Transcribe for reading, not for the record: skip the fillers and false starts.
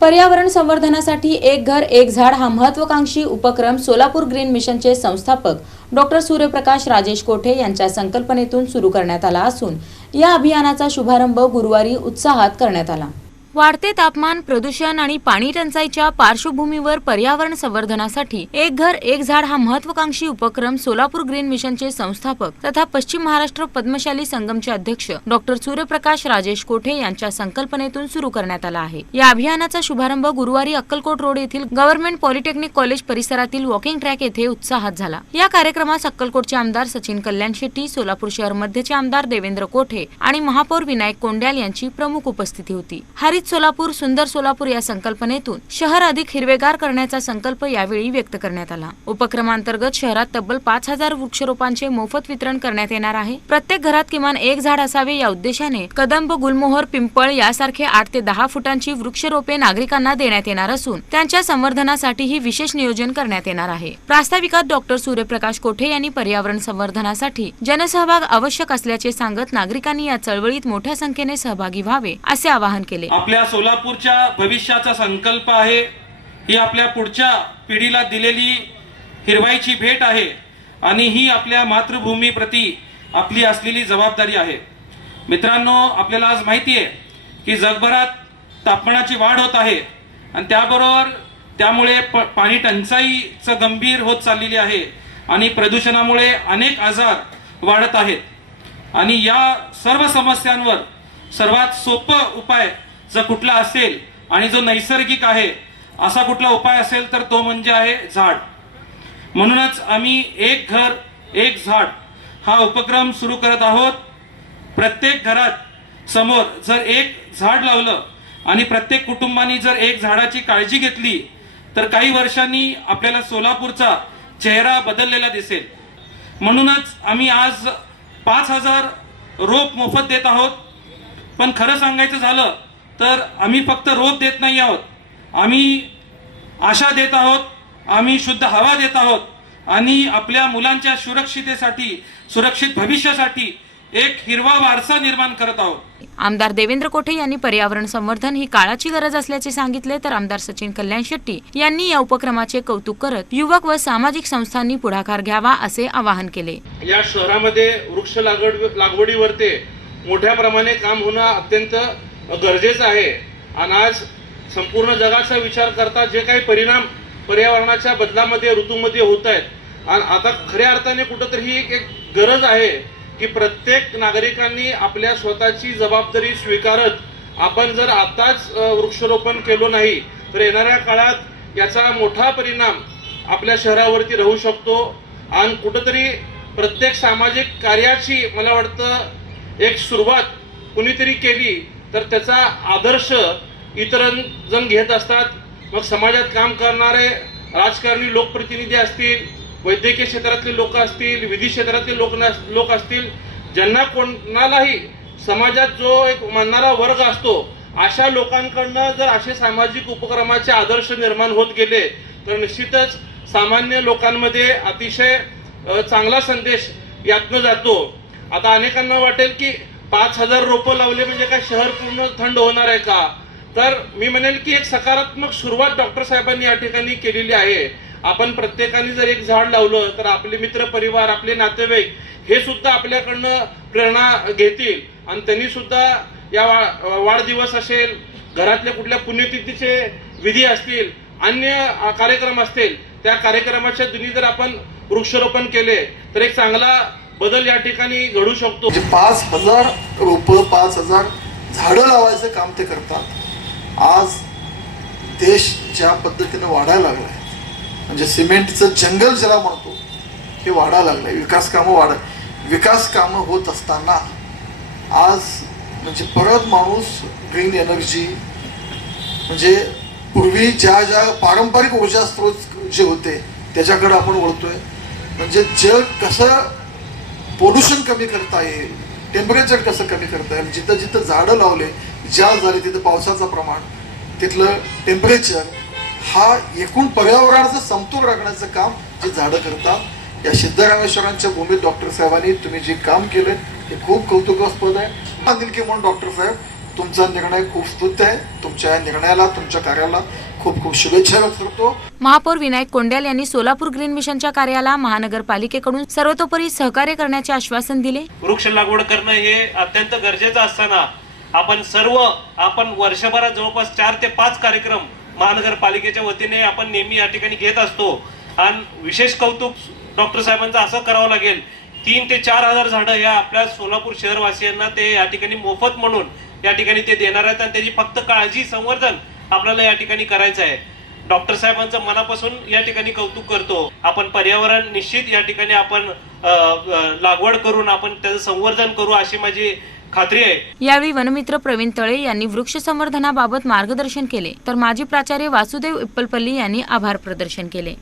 पर्यावरण संवर्धनासाठी एक घर एक झाड हा महत्त्वाकांक्षी उपक्रम सोलापूर ग्रीन मिशनचे संस्थापक डॉक्टर सूर्यप्रकाश राजेश कोठे यांच्या संकल्पनेतून सुरू करण्यात आला असून या अभियानाचा शुभारंभ गुरुवारी उत्साहात करण्यात आला। वाढते तापमान, प्रदूषण आणि पाणी टंचाईच्या पार्श्वभूमीवर पर्यावरण संवर्धनासाठी एक घर एक झाड हा महत्त्वाकांक्षी उपक्रम सोलापूर ग्रीन मिशनचे संस्थापक तथा पश्चिम महाराष्ट्र पद्मशाली संगमचे अध्यक्ष डॉक्टर सूर्यप्रकाश राजेश कोठे यांच्या संकल्पनेतून सुरू करण्यात आला आहे। या अभियानाचा शुभारंभ गुरुवारी अक्कलकोट रोड येथील गव्हर्नमेंट पॉलिटेक्निक कॉलेज परिसरातील वॉकिंग ट्रॅक येथे उत्साहात झाला। या कार्यक्रमास अक्कलकोटचे आमदार सचिन कल्याण शेट्टी, सोलापूर शहर मध्यचे आमदार देवेंद्र कोठे आणि महापौर विनायक कोंड्याल यांची प्रमुख उपस्थिती होती। सोलापूर सुंदर सोलापूर या संकल्पनेतून शहर अधिक हिरवेगार करण्याचा संकल्प यावेळी व्यक्त करण्यात आला। उपक्रमांतर्गत शहरात तब्बल 5000 वृक्षरोपांचे मोफत वितरण करण्यात येणार आहे। प्रत्येक घरात किमान एक झाड असावे या उद्देशाने कदंब, गुलमोहर, पिंपळ यासारखे 8 ते 10 फुटांची वृक्षरोपे नागरिकांना देण्यात येणार असून त्यांच्या संवर्धनासाठीही विशेष नियोजन करण्यात येणार आहे। प्रास्ताविकात डॉक्टर सूर्यप्रकाश कोठे यांनी पर्यावरण संवर्धनासाठी जनसहभाग आवश्यक असल्याचे सांगत नागरिकांनी या चळवळीत मोठ्या संख्येने सहभागी व्हावे असे आवाहन केले। आपल्या सोलापूरच्या भविष्याचा संकल्प आहे, ही आपल्या पुढच्या पिढीला दिलेली हिरवाईची भेट आहे आणि ही आपल्या मातृभूमी प्रती आपली असलेली जबाबदारी आहे। मित्रांनो, आपल्याला आज माहिती आहे की जगभरात तापमानाची वाढ होत आहे आणि त्यामुळे पाणी टंचाईचं गंभीर होत चाललेली आहे आणि प्रदूषणामुळे अनेक आजार वाढत आहेत आणि या सर्व समस्यांवर सर्वात सोपा उपाय जर कुठला असेल आणि जो नैसर्गिक आहे असा कुठला उपाय असेल तर तो म्हणजे आहे झाड। म्हणूनच आम्ही एक घर एक झाड हा उपक्रम सुरू करत आहोत। प्रत्येक घरात समोर जर एक झाड लावलं आणि प्रत्येक कुटुंबाने जर एक झाडाची काळजी घेतली तर काही वर्षांनी आपल्याला सोलापूरचा चेहरा बदललेला दिसेल। म्हणूनच आम्ही आज 5000 रोप मोफत देत आहोत। पण खरं सांगायचं झालं तर आम्ही फक्त रोप देत नाही आहोत, आम्ही आशा देत आहोत, आम्ही शुद्ध हवा देत आहोत आणि आपल्या मुलांच्या सुरक्षिततेसाठी, सुरक्षित भविष्यासाठी एक हिरवा वारसा निर्माण करत आहोत। आमदार देवेंद्र कोठे यांनी पर्यावरण संवर्धन ही काळाची गरज असल्याचे सांगितले तर आमदार सचिन कल्याण शेट्टी यांनी या उपक्रमाचे कौतुक करत युवक व सामाजिक संस्थांनी पुढाकार घ्यावा असे आवाहन केले। या शहरामध्ये वृक्ष लागवडीवरती मोठ्या प्रमाणे काम होणं अत्यंत गरजेचं आहे आणि आज संपूर्ण जगाचा विचार करता जे काही परिणाम पर्यावरणाच्या बदलामध्ये ऋतूमध्ये होत आहेत आणि आता खऱ्या अर्थाने कुठंतरी एक गरज आहे की प्रत्येक नागरिकांनी आपल्या स्वतःची जबाबदारी स्वीकारत आपण जर आताच वृक्षारोपण केलो नाही तर येणाऱ्या काळात याचा मोठा परिणाम आपल्या शहरावरती राहू शकतो आणि कुठंतरी प्रत्येक सामाजिक कार्याची मला वाटतं एक सुरुवात कुणीतरी केली तर त्याचा आदर्श इतरजण घेत असतात। मग समाजात काम करणारे राजकारणी लोकप्रतिनिधी असतील, वैद्यकीय क्षेत्रातले लोक असतील, विधी क्षेत्रातले लोक असतील, ज्यांना कोणालाही समाजात जो एक मानणारा वर्ग असतो अशा लोकांकडनं जर असे सामाजिक उपक्रमाचे आदर्श निर्माण होत गेले तर निश्चितच सामान्य लोकांमध्ये अतिशय चांगला संदेश यातनं जातो। आता अनेकांना वाटेल की 5000 रोपं लावले म्हणजे काय शहर पूर्ण थंड होणार आहे का? तर मी म्हणेल की एक सकारात्मक सुरुवात डॉक्टर साहेबांनी या ठिकाणी केलेली आहे। आपण प्रत्येकाने जर एक झाड लावलं तर आपले मित्र परिवार, आपले नातेवाईक हे सुद्धा आपल्याकडनं प्रेरणा घेतील आणि त्यांनी सुद्धा या वाढदिवस असेल, घरातल्या कुठल्या पुण्यतिथीचे विधी असतील, अन्य कार्यक्रम असतील, त्या कार्यक्रमाच्या दिनी जर आपण वृक्षारोपण केले तर एक चांगला बदल या ठिकाणी घडू शकतो। 5000 रोप 5000 झाडं लावायचं काम ते करतात। आज देश ज्या पद्धतीने वाढायला लागलाय म्हणजे सिमेंटचं जंगल ज्याला म्हणतो हे वाढायला लागलंय। विकास कामं होत असताना आज म्हणजे परत माणूस ग्रीन एनर्जी म्हणजे पूर्वी ज्या पारंपरिक ऊर्जा स्रोत जे होते त्याच्याकडे आपण वळतोय। म्हणजे जग कसं पोल्युशन कमी करता येईल, टेम्परेचर कसं कमी करता येईल, जिथं जिथं झाडं लावले ज्या झाले तिथं पावसाचं प्रमाण, तिथलं टेम्परेचर, हा एकूण पर्यावरणाचा समतोल राखण्याचं काम जे झाडं करतात। या सिद्धरामेश्वरांच्या भूमीत डॉक्टर साहेबांनी तुम्ही जे काम केलं हे खूप कौतुकास्पद आहे। म्हणून डॉक्टर साहेब तुमचा निर्णय खूप स्तुत्य आहे. तुमच्या या निर्णयाला, तुमच्या कार्याला खूप खूप शुभेच्छा व्यक्त करतो. महापौर विनायक कोंड्याल यांनी सोलापूर ग्रीन मिशनच्या कार्याला महानगरपालिकेकडून सर्वतोपरी सहकार्य करण्याचे आश्वासन दिले. वृक्ष लागवड करणं हे अत्यंत गरजेचं असताना आपण वर्षभरात जवळपास 4 ते 5 कार्यक्रम महानगरपालिकेच्या वतीने आपण नेहमी या ठिकाणी घेत असतो. आणि विशेष कौतुक डॉक्टर साहेबांचं असं करावं लागेल, 3 ते 4 हजार झाडं या आपल्या सोलापूर शहरवासियांना ते या ठिकाणी मोफत म्हणून या ठिकाणी ते देणार आहेत आणि त्याची फक्त काळजी, संवर्धन आपल्याला या ठिकाणी करायचं आहे. डॉक्टर साहेबांचं मनापासून या ठिकाणी कौतुक करतो. आपण पर्यावरण निश्चित या ठिकाणी आपण लागवड करून आपण त्याचं संवर्धन करू अशी माझी खात्री आहे. यावेळी वनमित्र प्रवीण तळे यांनी वृक्ष संवर्धनाबाबत मार्गदर्शन केले, तर माजी प्राचार्य वासुदेव इप्पलपल्ली यांनी आभार प्रदर्शन केले.